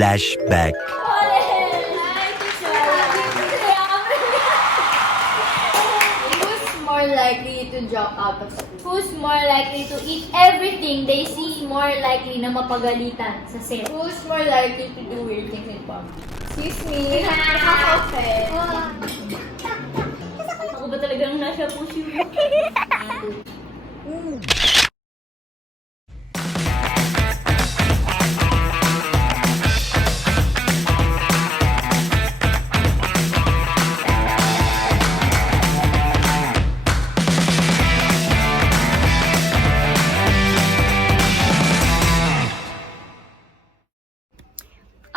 Flashback. Who's more likely to drop out of school? Who's more likely to eat everything they see? More likely na mapagalitan sa set? Who's more likely to do weird things in public? Excuse me. Nakaka-offend. Ako ba talagang nasa puso mo?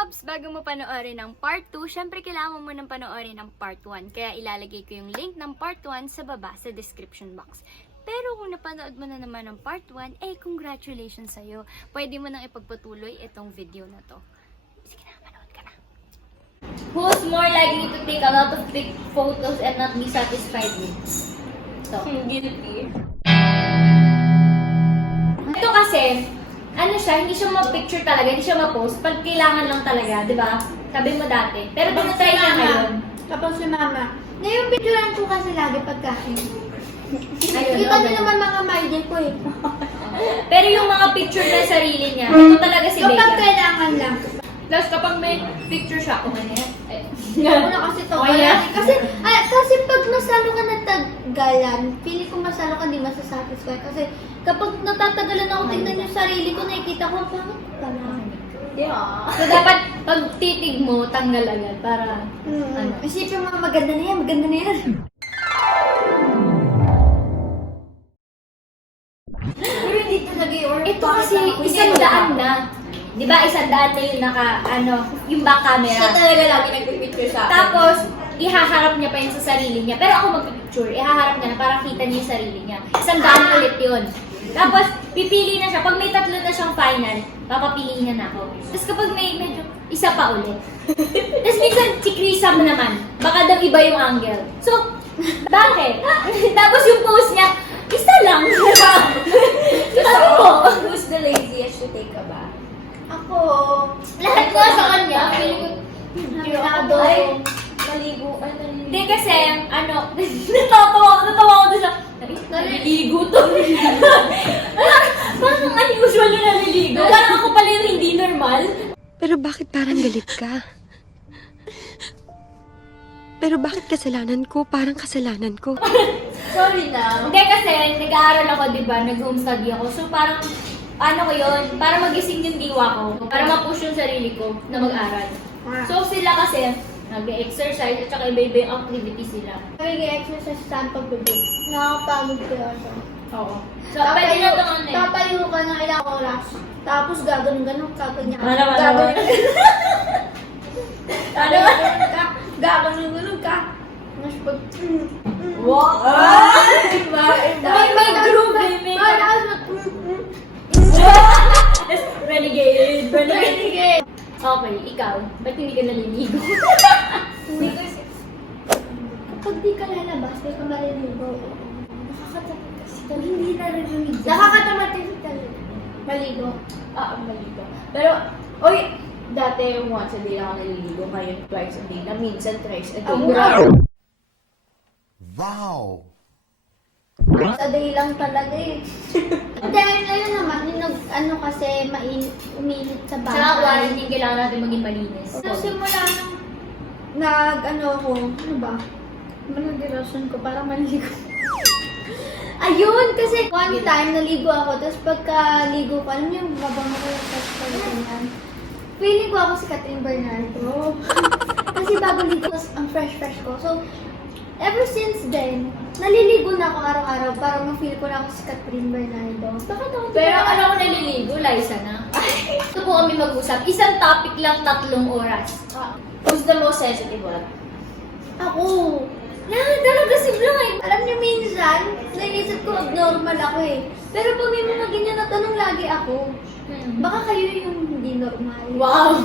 Ops, bago mo panoorin ng part 2, syempre kailangan mo munang panoorin ng part 1. Kaya ilalagay ko yung link ng part 1 sa baba sa description box. Pero kung napanood mo na naman ng part 1, congratulations sa'yo. Pwede mo nang ipagpatuloy itong video na to. Sige na, manood ka na. Who's more likely to take a lot of big photos and not be satisfied with? So, Guilty. ito kasi, ano siya, hindi siya ma-picture talaga, hindi siya ma-post. Pag kailangan lang talaga, di ba? Sabi mo dati. Pero tinatry niya ngayon. Tapos si mama. Ngayon, picturean ko kasi lagi pagkain. Ayun, Kita niyo okay. naman mga maiden ko eh. Pero yung mga picture na sarili niya, ito talaga si Kapag Bea. kailangan lang. Plus, kapag may picture siya, kung ano yan. Ako na kasi to. Oh, yeah. Kasi pag masalo ka na tagalan, feeling ko masalo ka di masasatisfy. Kasi kapag natatagalan ako tingnan yung sarili ko, nakikita ko, bakit ka na? Yeah. So, dapat pag titig mo, tanggal agad para, ano. Isipin mo, maganda na yan, maganda na yan. Pero hindi talaga yung Ito kasi, 100 na. Di ba, 100 na yung yung back camera. Siya talaga lagi nagpipicture sa akin. Tapos, ihaharap niya pa yun sa sarili niya. Pero ako magpipicture, ihaharap niya na para kita niya yung sarili niya. 100 ulit yun. Tapos, pipili na siya. Pag may 3 na siyang final, papapiliin niya na ako. Tapos kapag may medyo isa pa ulit. Tapos minsan, si Krisam naman, baka daw iba yung angle. So, bakit? Tapos yung pose niya, isa lang. Sabi ko, Who's the laziest to take a bath? Ako, lahat ko sa kanya, feeling ko, Pinado. Ay, maligo. Ay, naliligo. hindi kasi, natawa ko doon sa, naliligo to. Parang unusual yung naliligo. Parang ako pala yung hindi normal. Pero bakit parang galit ka? Pero bakit kasalanan ko? Parang kasalanan ko. Sorry na. Hindi kasi, nag-aaral ako, di ba? Nag-home study ako. So parang, ano ko yun, para magising yung diwa ko. Para ma-push yung sarili ko na mag-aral. So sila kasi, nag-exercise at saka iba-iba yung activity sila. Nag-exercise sa pagbibig. Nakakapagod kaya siya. Oo. So, pwede na ito ano eh. Tatayo ka ng ilang oras. Tapos gagawin kaganyan. Ano? Gagawin ka. Mas pag... Wow! May groove eh. May Renegade. Okay, ikaw. Ba't hindi ka naliligo? Hindi kasi... Kapag di ka lalabas, di ka maliligo. Nakakatamad kasi talaga. Hindi naririnig. Nakakatamad kasi talaga. Maligo. Maligo. Pero, oy, dati once a day lang ako naliligo. Ngayon, twice a day. Na minsan, thrice a day. Wow! Sa day lang talaga eh. Dahil ngayon naman, yung kasi uminit sa bahay. Tsaka quarantine, kailangan natin maging malinis. Simula nung ako, ano ba? Nag-relasyon ko para maligo. Ayun, kasi one time naligo ako, tapos pagkaligo ko, alam niyo yung babang ako yung touch ko ganyan. Feeling ko ako si Catherine Bernardo. Kasi bago ligo, ang fresh ko. So, ever since then, naliligo na ako araw-araw para ma-feel ko na ako si Catherine Bernardo. Bakit ako? Pero alam ko naliligo, Liza na. Ito po kami mag-usap. Isang topic lang, 3 oras. Who's the most sensitive one? Ako. Talaga si Blanc. Alam niyo minsan, naisip ko abnormal ako eh. Pero pag may mga ganyan na tanong, lagi ako. Baka kayo yung hindi normal. Wow!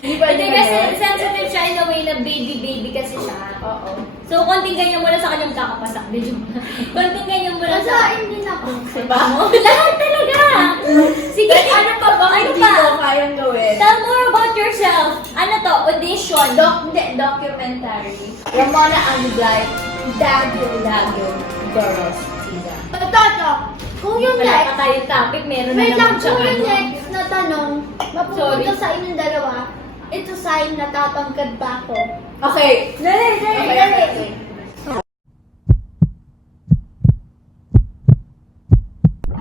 Hindi pa Hindi kasi sensitive siya in a way na baby kasi siya. Oo. So, konting ganyan mo lang sa kanyang kakapasak. Medyo. Konting ganyan mo lang sa... Masain din ako. Diba? Lahat talaga! lang. Sige, ano pa ba? Ano Hindi pa? ko kayang gawin. Tell more about yourself. Ano to? Audition. Documentary. Ramona Anglay, Dagyo, Girls, Sida. Ito. Kung yung Wala next, pa tayong topic. Meron na wait lang, naman siya. kung yung ano. next na tanong, mapupunta sa inyong dalawa, ito sign na tatangkad ba ako? Okay. Dali.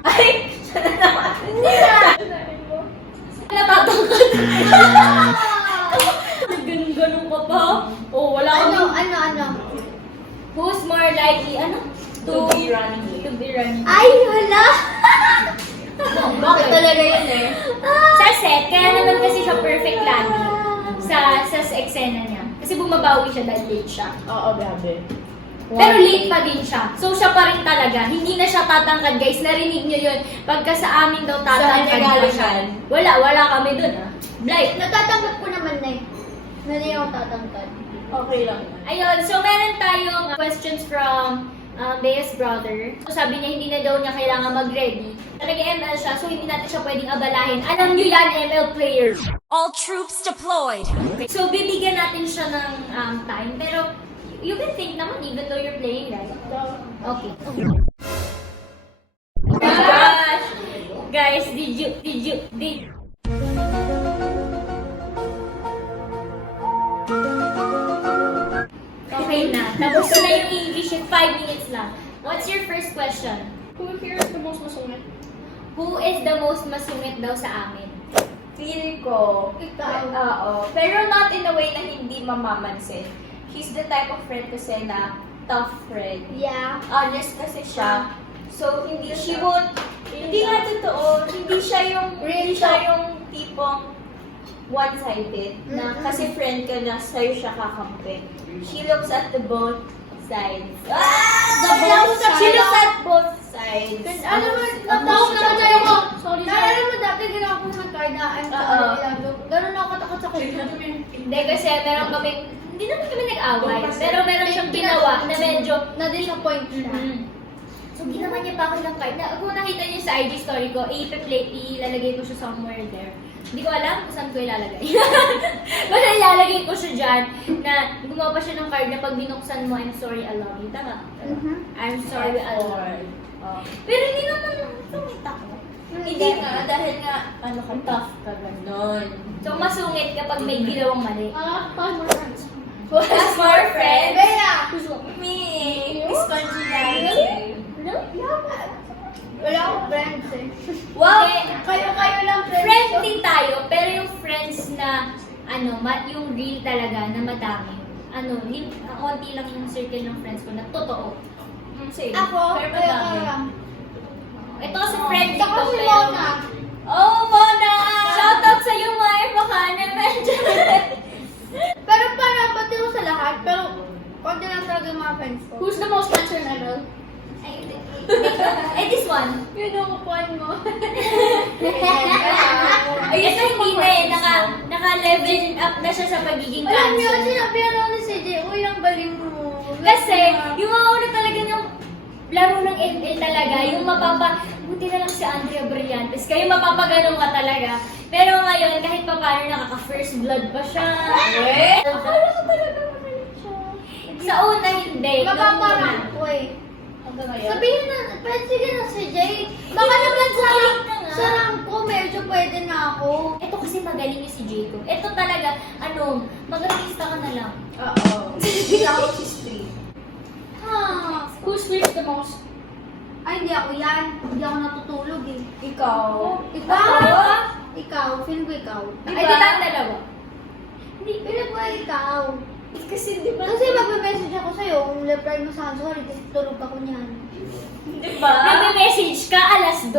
Ay! Hindi na. Natatangkad. Ganun ka pa. Oh, wala kang Ano? who's more likely, ano? To be running late. To be running. Ay, hala! Bakit talaga yun eh? Sa set, kaya naman kasi siya perfect lagi. Sa eksena niya. Kasi bumabawi siya dahil late siya. Oo, grabe. Pero late pa din siya. So siya pa rin talaga. Hindi na siya tatangkad, guys. Narinig niyo yun. Pagka sa amin daw tatangkad regalo pa siya. siya. Wala kami dun ah. Blight. Natatanggap ko naman na eh. Hindi ako tatangkad. Okay lang. Ayun, so meron tayong questions from Bea's brother. So sabi niya hindi na daw niya kailangan mag-ready. Talaga ML siya, so hindi natin siya pwedeng abalahin. Alam niyo yan, ML player. All troops deployed. Okay. So bibigyan natin siya ng time, pero you can think naman even though you're playing, right? Okay. Gosh! Guys, did Okay na. Tapos na yung English in 5 minutes lang. What's your first question? Who here is the most masungit? Who is the most masungit daw sa amin? Feel ko. Ikaw. Oo. Pero not in a way na hindi mamamansin. He's the type of friend kasi na tough friend. Yeah. Honest kasi siya. So, hindi nga totoo. Hindi siya yung tipong one-sided. Na kasi friend ka na sa'yo siya kakampi. She looks at the both sides. She looks at both sides. Alam mo, natawag naman tayo ko. Naalala mo dati ginawa ko ng card na I'm sorry, Lalo. Ganun ako katakot sa kanya. Hindi kasi meron kami, hindi naman kami nag-away. Pero meron siyang ginawa na medyo Na-disappoint siya. So, ginawa niya pa ako ng card. Kung nakita niyo sa IG story ko, ilalagay ko siya somewhere there. Hindi ko alam kung saan ko ilalagay. Basta ilalagay ko siya dyan na gumawa pa siya ng card na pag binuksan mo, I'm sorry, I love you. Tama? I'm sorry, I love you. Pero hindi naman sungit ako. Hindi nga, dahil nga, tough ka, ganon. So, masungit kapag may ginawang mali. Five more friends. What's more friends? Bea! Me! Spongy Wala akong friends eh. Wow! Kayo lang friends. Friends din tayo, pero yung friends na, yung real talaga, na madami. Konti lang yung circle ng friends ko na totoo. Same. Ako, Pero kaya madami. lang. Ito kasi friend Saka ko, si pero... Mona. Oh, Mona! Shoutout sa'yo, Maya. Baka naman. Pero parang pati ko sa lahat, pero konti lang talaga yung mga friends ko. Who's the most mature idol? This one. Yun ang upuan mo. Ito hindi na eh. Naka-level up na siya sa pagiging Alam niyo, cancer. sinabihan ako ni CJ, uy, ang galing mo. Kasi, yung mga una talaga niyang laro ng ML talaga, yung buti na lang si Andrea Brillantes, kayo mapapaganon ka talaga. Pero ngayon, kahit pa paano nakaka-first blood pa siya. Akala ko talaga magaling siya. Sa una, hindi. Mapaparang ko eh. Hanggang ngayon? Sabihin na, pwede sige na CJ. Baka naman sa rank ko, medyo pwede na ako. Ito kasi magaling yung si Jacob. Ito talaga, mag-artista ka na lang. Oo. Hindi ako history. Who sleeps the most? Ay, hindi ako yan. Hindi ako natutulog eh. Ikaw. Ikaw, feel ko ikaw. Ay, di tayong dalawa. Hindi, feel ko ikaw. Kasi di ba? Kasi magme-message ako sa'yo, kung reply mo sa akin, sorry, kasi tulog ako niyan. Di ba? Nagme-message ka, 2:00?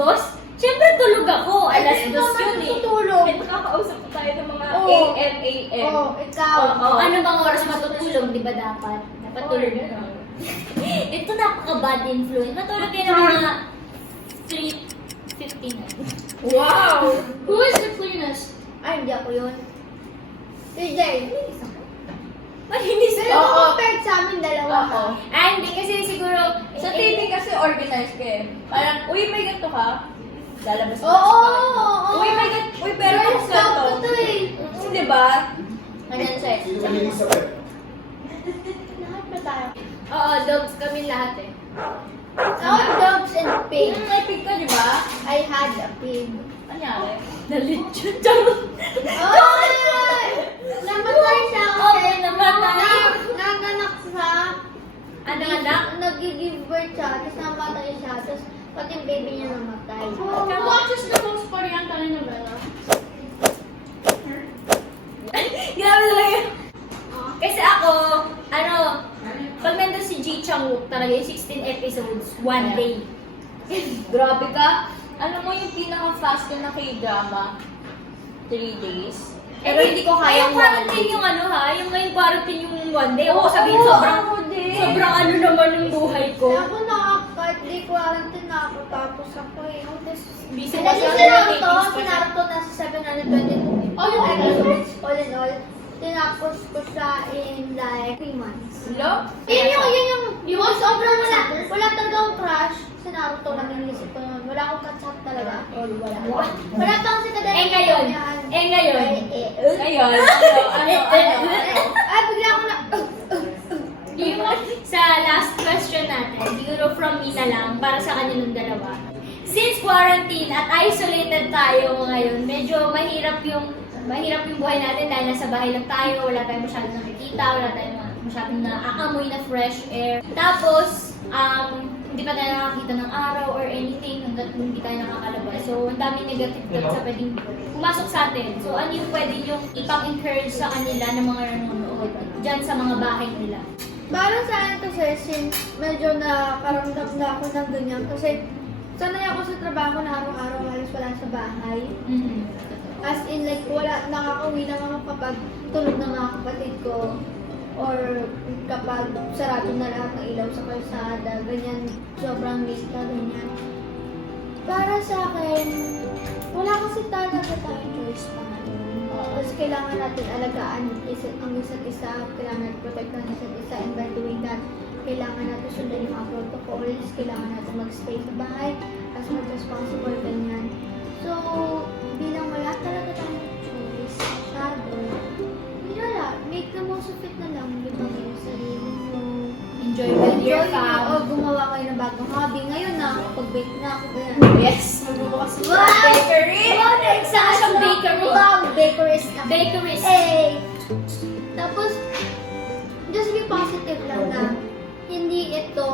Siyempre tulog ako, 2:00 yun eh. Tutulog. May nakakausap pa tayo ng mga Oo. AM. Oo, ikaw. Oo. Ano bang oras matutulog, di ba dapat? Dapat tulog na. Ito napaka-bad influence. Matulog kayo ng mga 3:59. Wow! Who is the cleanest? Ay, hindi ako yun. CJ. Malinis Pero Oo. compared sa amin, dalawa ka. Hindi kasi siguro... Sa TV kasi organized ka eh. Parang, uy, may ganito ka. lalabas na Oo! sa bahay. Uy, my God! Uy, pero Girls tapos na love to. ko to eh. Diba? Ganyan siya eh. Lahat ba tayo? Oo, dogs kami lahat eh. Ako dogs and pig. May pig ka, diba? I had a pig. Anyari? Nalitsyon. Charot. Ay! Namatay siya Oo, kasi. namatay. Nanganak siya. Ano anak? Nag-give birth siya, tapos namatay siya, tapos pati yung baby niya namatay. Who watches the most Korean telenovela? Grabe talaga. Kasi ako, pag nandun si Ji Chang-wook talaga yung 16 episodes, one day. Grabe ka. Alam mo yung pinaka-fast ko na K-drama? 3 days. Pero hindi ko kaya yung quarantine yung yung ngayong quarantine yung one day. Ako sabihin sobrang ano naman yung buhay ko. Ako kahit di quarantine nakakatapos ako eh. Busy And pa then siya. si Naruto nasa 722 episodes all in all. Tinapos ko siya in like 3 months. Hello? Yun yung sobrang wala talaga akong crush. Si Naruto lang yung isip ko nun. Wala akong catch-up talaga. Wala pa kasi kadali. Ngayon. Ngayon, Ay, bigla ako na. Yung sa last question natin, siguro from me na lang, para sa kanilang dalawa. Since quarantine at isolated tayo ngayon, medyo mahirap yung buhay natin dahil nasa bahay lang tayo, wala tayong masyadong nakikita, wala tayong masyadong naaamoy na fresh air. Tapos, hindi pa tayo nakakita ng araw or anything hanggat hindi tayo nakakalabas. So, ang daming negative thoughts sa pwedeng pumasok sa atin. So, ano yung pwede yung ipang-encourage sa kanila ng mga nanonood dyan sa mga bahay nila? Para sa akin kasi, since medyo nakaramdam na ako ng ganyan, kasi sanay ako sa trabaho na araw-araw halos wala sa bahay. As in, like, nakakauwi lang ako kapag tulog na mga kapatid ko. Or kapag sarado na lahat ng ilaw sa kalsada, ganyan, sobrang miss na ganyan. Para sa akin, wala kasi talaga tayong choice pa ngayon. Kasi kailangan natin alagaan ang isa't isa, kailangan natin protektahan ang isa't isa, and by doing that, kailangan natin sundan yung mga protocols, kailangan natin mag-stay sa bahay as much as possible, ganyan. So, bilang wala talaga tayong choice, masyado, wala, make the most of it na lang, libang yung sarili nyo. Enjoy with your Enjoy nyo, fam. o gumawa kayo ng bagong hobby. Ngayon nakakapag-bake na ako, ganyan. Yes, magbubukas ko Wow! ng bakery. Saan siyang bakery? Wow, bakeries na. Bakeries. Eh! Tapos, just be positive lang na hindi ito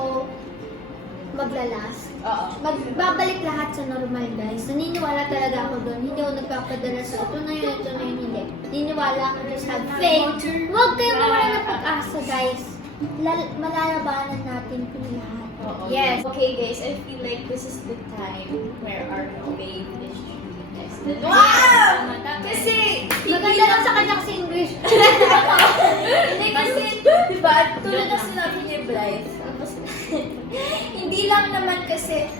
maglalas. Oo. Magbabalik lahat sa normal, guys. Naniniwala talaga ako doon. Hindi ako nagpapadala sa ito na yun, hindi. Naniniwala ako, just have faith. Huwag kayo mawala ng pag-asa, guys. Malalabanan natin ito lahat. Oo. Yes. Okay guys, I feel like this is the time where our faith is truly tested. Wow! Kasi, Maganda lang sa kanya kasi English. hindi kasi, diba, tulad na sinabi ni Blythe, tapos, hindi lang naman kasi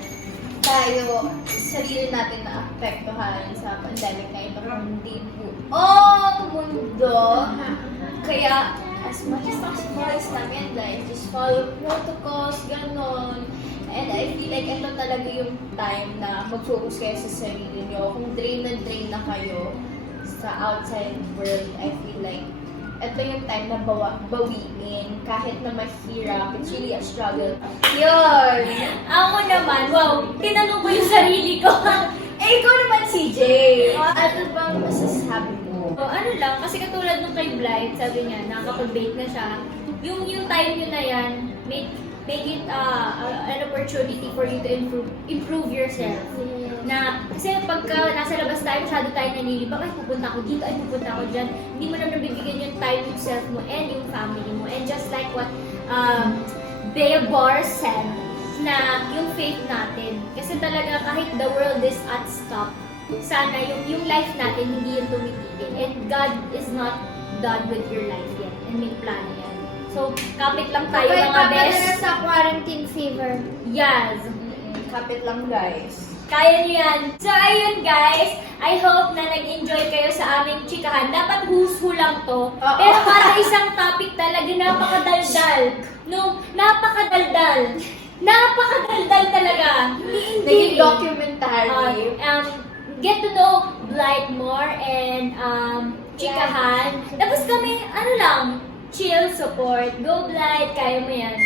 tayo, sarili natin na apektuhan sa pandemic na ito, kundi buong mundo. Kaya, as much as possible, namin, like, just follow protocols, ganon. And I feel like ito talaga yung time na mag-focus kayo sa sarili nyo. Kung drain na kayo sa outside world, I feel like ito yung time na bawiin kahit na mahirap. It's really a struggle. Yun! Ako naman, wow, tinanong ko yung sarili ko. Ikaw naman, CJ! Ano bang masasabi mo? So, ano lang, kasi katulad nung kay Blythe, sabi niya, nakakapag-bake na siya. Yung time nyo na yan, make it an opportunity for you to improve yourself. Na, kasi pagka nasa labas tayo, masyado tayo nanilibang, ay pupunta ako dito, ay pupunta ako dyan. Hindi mo na nabibigyan yung time yung self mo and yung family mo. And just like what Bea Bar said, na yung faith natin. Kasi talaga kahit the world is at stop, sana yung life natin hindi yung tumitigil. And God is not done with your life yet. And may plano yan. So, kapit lang tayo mga best. sa quarantine fever. Yes. Kapit lang, guys. Kaya niyo yan. So, ayun guys. I hope na nag-enjoy kayo sa aming chikahan. Dapat who's-who lang to. Pero kada isang topic talaga napakadaldal. No, napakadaldal. Napakadaldal talaga. Naging documentary. Get to know Blight more and chikahan. Tapos kami, ano lang, chill support. Go Blight, kaya mo yan.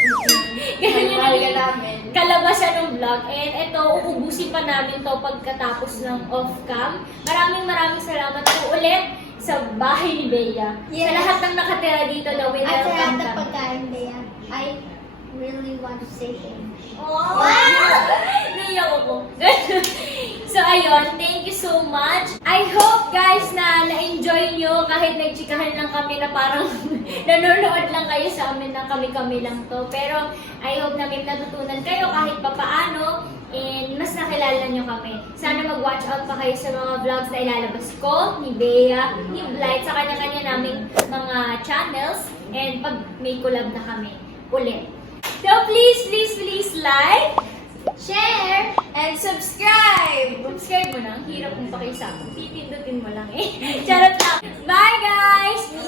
Ganun yung naging namin. kalabasan ng vlog. And ito, uubusin pa namin to pagkatapos ng off-cam. Maraming salamat po ulit sa bahay ni Bea. Yes. Sa lahat ng nakatira dito na At sa lahat welcome ng kami. pagkain, Bea, I really want to say thank you. Oh! Naiyak ako. So, ayun. Thank you so much. I hope, guys, na na-enjoy nyo kahit nagchikahan lang kami na parang nanonood lang kayo sa amin na kami-kami lang to. Pero, I hope na may natutunan kayo kahit papaano and mas nakilala nyo kami. Sana mag-watch out pa kayo sa mga vlogs na ilalabas ko, ni Bea, ni Blight, sa kanya-kanya naming mga channels and pag may collab na kami ulit. So please like, Share! and subscribe! Subscribe mo na. Ang hirap mong pakisama. Pipindutin mo lang eh. Charot lang. Bye guys!